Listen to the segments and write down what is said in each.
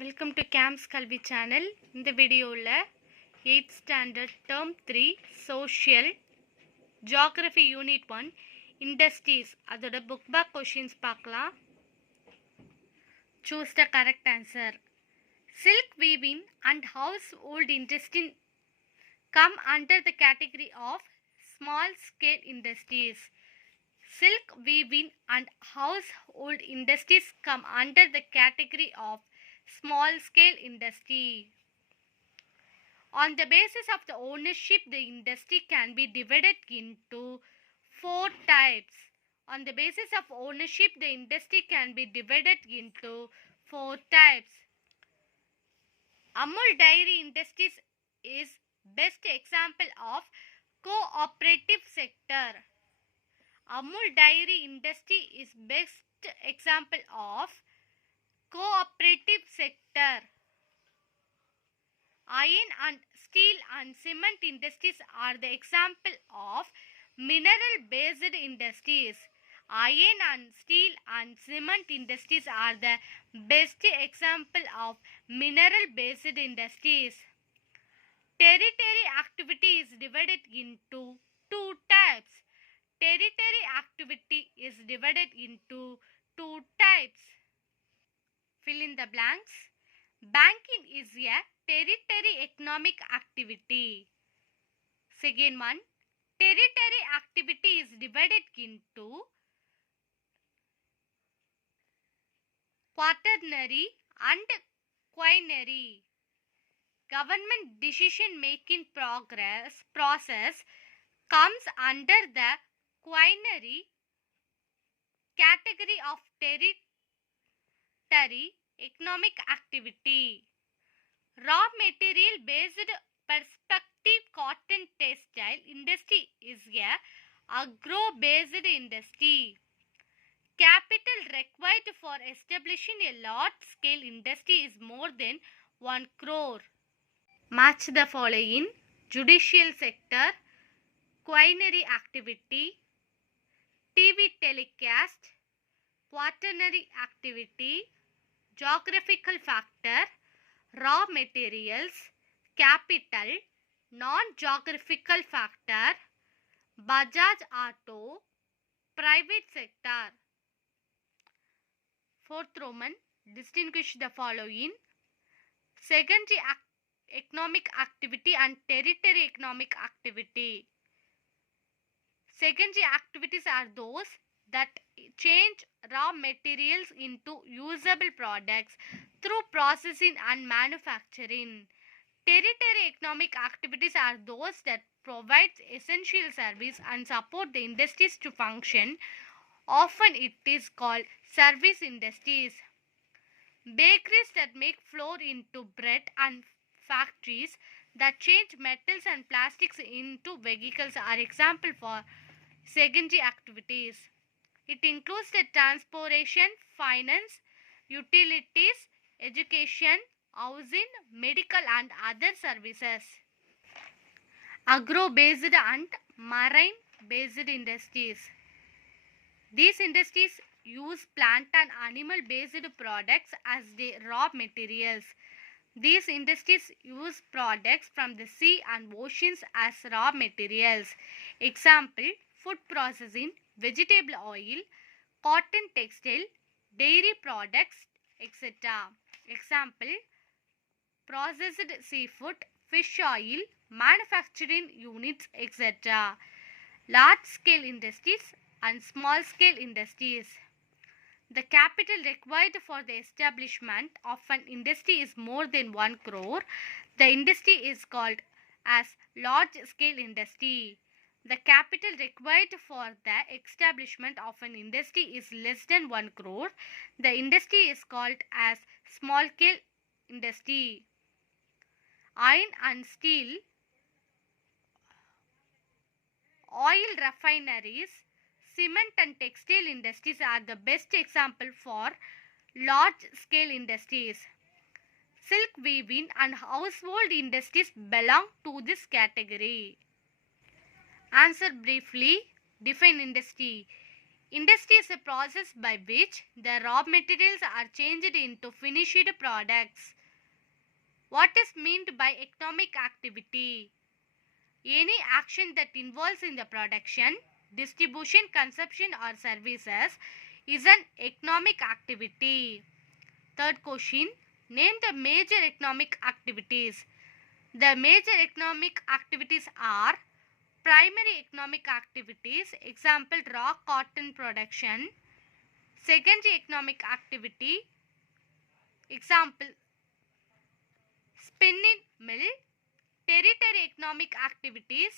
Welcome to games Kalvi channel. இந்த வீடியோவில் 8th standard term 3 social geography unit 1 industries அதோட book back questions பார்க்கலாம். Choose the correct answer. Silk weaving and household industry come under the category of small scale industries. Silk weaving and household industries come under the category of small scale industry. On the basis of the ownership, the industry can be divided into 4 types. On the basis of ownership, the industry can be divided into 4 types. Amul Dairy Industries is best example of cooperative sector. Amul Dairy Industry is best example of cooperative sector. Iron and steel and cement industries are the example of mineral based industries. Iron and steel and cement industries are the best example of mineral based industries. Territory activity is divided into 2 types. Territory activity is divided into 2 types. Fill in the blanks. Banking is a territory economic activity. Second one, territory activity is divided into quaternary and quinary. Government decision making process comes under the quinary category of territory economic activity. Raw material based perspective cotton textile industry is a agro based industry. Capital required for establishing a large scale industry is more than 1 crore. Match the following: judicial sector, quinary activity, TV telecast, quaternary activity, geographical factor, raw materials, capital, non-geographical factor, Bajaj Auto, private sector. Fourth Roman, distinguish the following: secondary economic activity and territory economic activity. Secondary activities are those that change raw materials into usable products through processing and manufacturing. Territory economic activities are those that provide essential service and support the industries to function. Often it is called service industries. Bakeries that make flour into bread and factories that change metals and plastics into vehicles are example for secondary activities. It includes the transportation, finance, utilities, education, housing, medical and other services. Agro-based and marine-based industries. These industries use plant and animal-based products as their raw materials. These industries use products from the sea and oceans as raw materials. Example: food processing, vegetable oil, cotton textile, dairy products, etc. Example: processed seafood, fish oil, manufacturing units, etc. Large scale industries and small scale industries. The capital required for the establishment of an industry is more than 1 crore. The industry is called as large scale industry. The capital required for the establishment of an industry is less than 1 crore. The industry is called as small scale industry. Iron and steel, oil refineries, cement and textile industries are the best example for large scale industries. Silk weaving and household industries belong to this category. Answer briefly. Define industry. Industry is a process by which the raw materials are changed into finished products. What is meant by economic activity? Any action that involves in the production, distribution, consumption or services is an economic activity. Third question, name the major economic activities. The major economic activities are primary economic activities, example raw cotton production. Secondary economic activity, example spinning mill. Territory economic activities,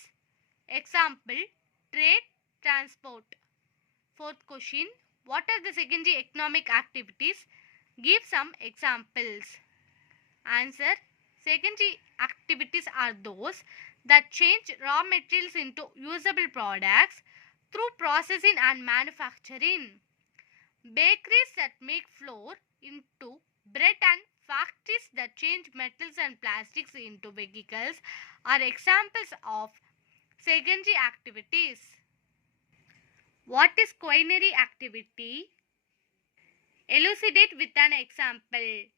example trade, transport. Fourth question, what are the secondary economic activities? Give some examples. Answer, secondary activities are those that change raw materials into usable products through processing and manufacturing. Bakeries that make flour into bread and factories that change metals and plastics into vehicles are examples of secondary activities. What is quaternary activity? Elucidate with an example.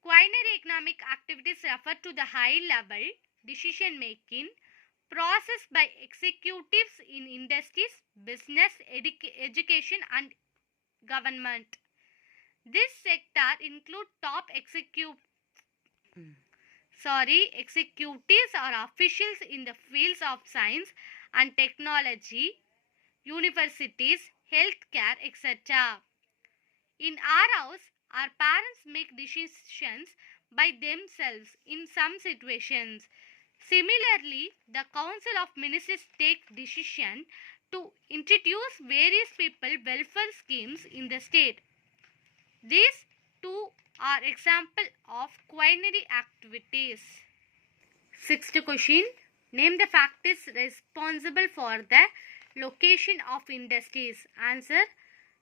Quaternary economic activities refer to the high-level decision making processed by executives in industries, business, education and government. This sector includes top executives or officials in the fields of science and technology, universities, healthcare, etc. In our house, our parents make decisions by themselves in some situations. Similarly, the Council of Ministers take decision to introduce various people welfare schemes in the state. These two are examples of quaternary activities. Sixth question, name the factors responsible for the location of industries. Answer,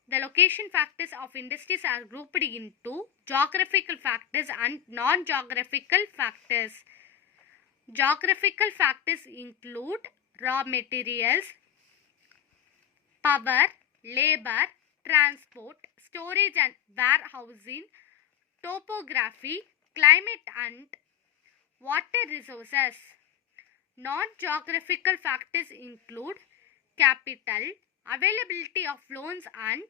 the location factors of industries are grouped into geographical factors and non-geographical factors. Geographical factors include raw materials, power, labor, transport, storage and warehousing, topography, climate and water resources. Non-geographical factors include capital, availability of loans and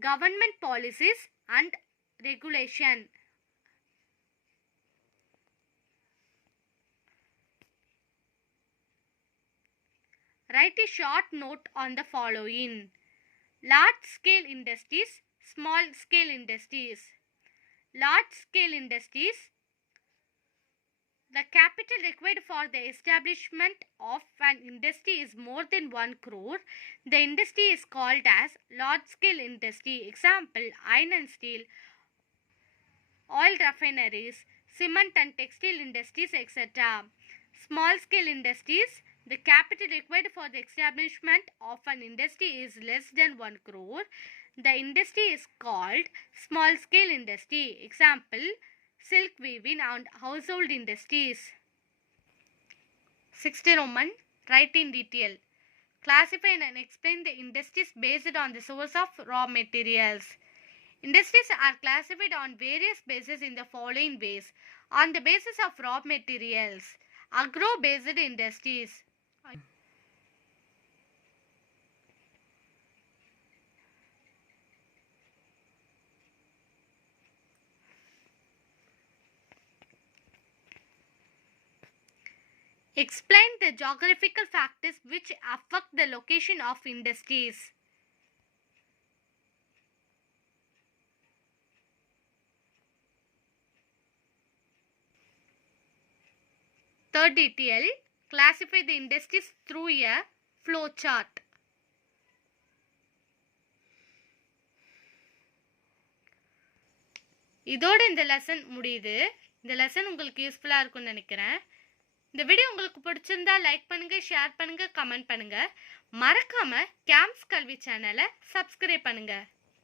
government policies and regulation. Write a short note on the following. Large-scale industries, small-scale industries. Large-scale industries, the capital required for the establishment of an industry is more than 1 crore. The industry is called as large-scale industry. Example, iron and steel, oil refineries, cement and textile industries, etc. Small-scale industries, the capital required for the establishment of an industry is less than 1 crore. The industry is called small-scale industry. Example, silk weaving and household industries. 60 Roman, write in detail. Classify and explain the industries based on the source of raw materials. Industries are classified on various bases in the following ways. On the basis of raw materials, agro-based industries. Explain the geographical factors which affect the location of industries. Third detail, classify the industries through a flow chart. இதோட இந்த lesson முடியுது. இந்த lesson உங்களுக்கு யூஸ்ஃபுல்லாக இருக்கும்னு நினைக்கிறேன். இந்த video உங்களுக்கு பிடிச்சிருந்தா லைக் பண்ணுங்க, ஷேர் பண்ணுங்க, கமெண்ட் பண்ணுங்க. மறக்காம கேம்ப்ஸ் கல்வி சேனலை சப்ஸ்கிரைப் பண்ணுங்க.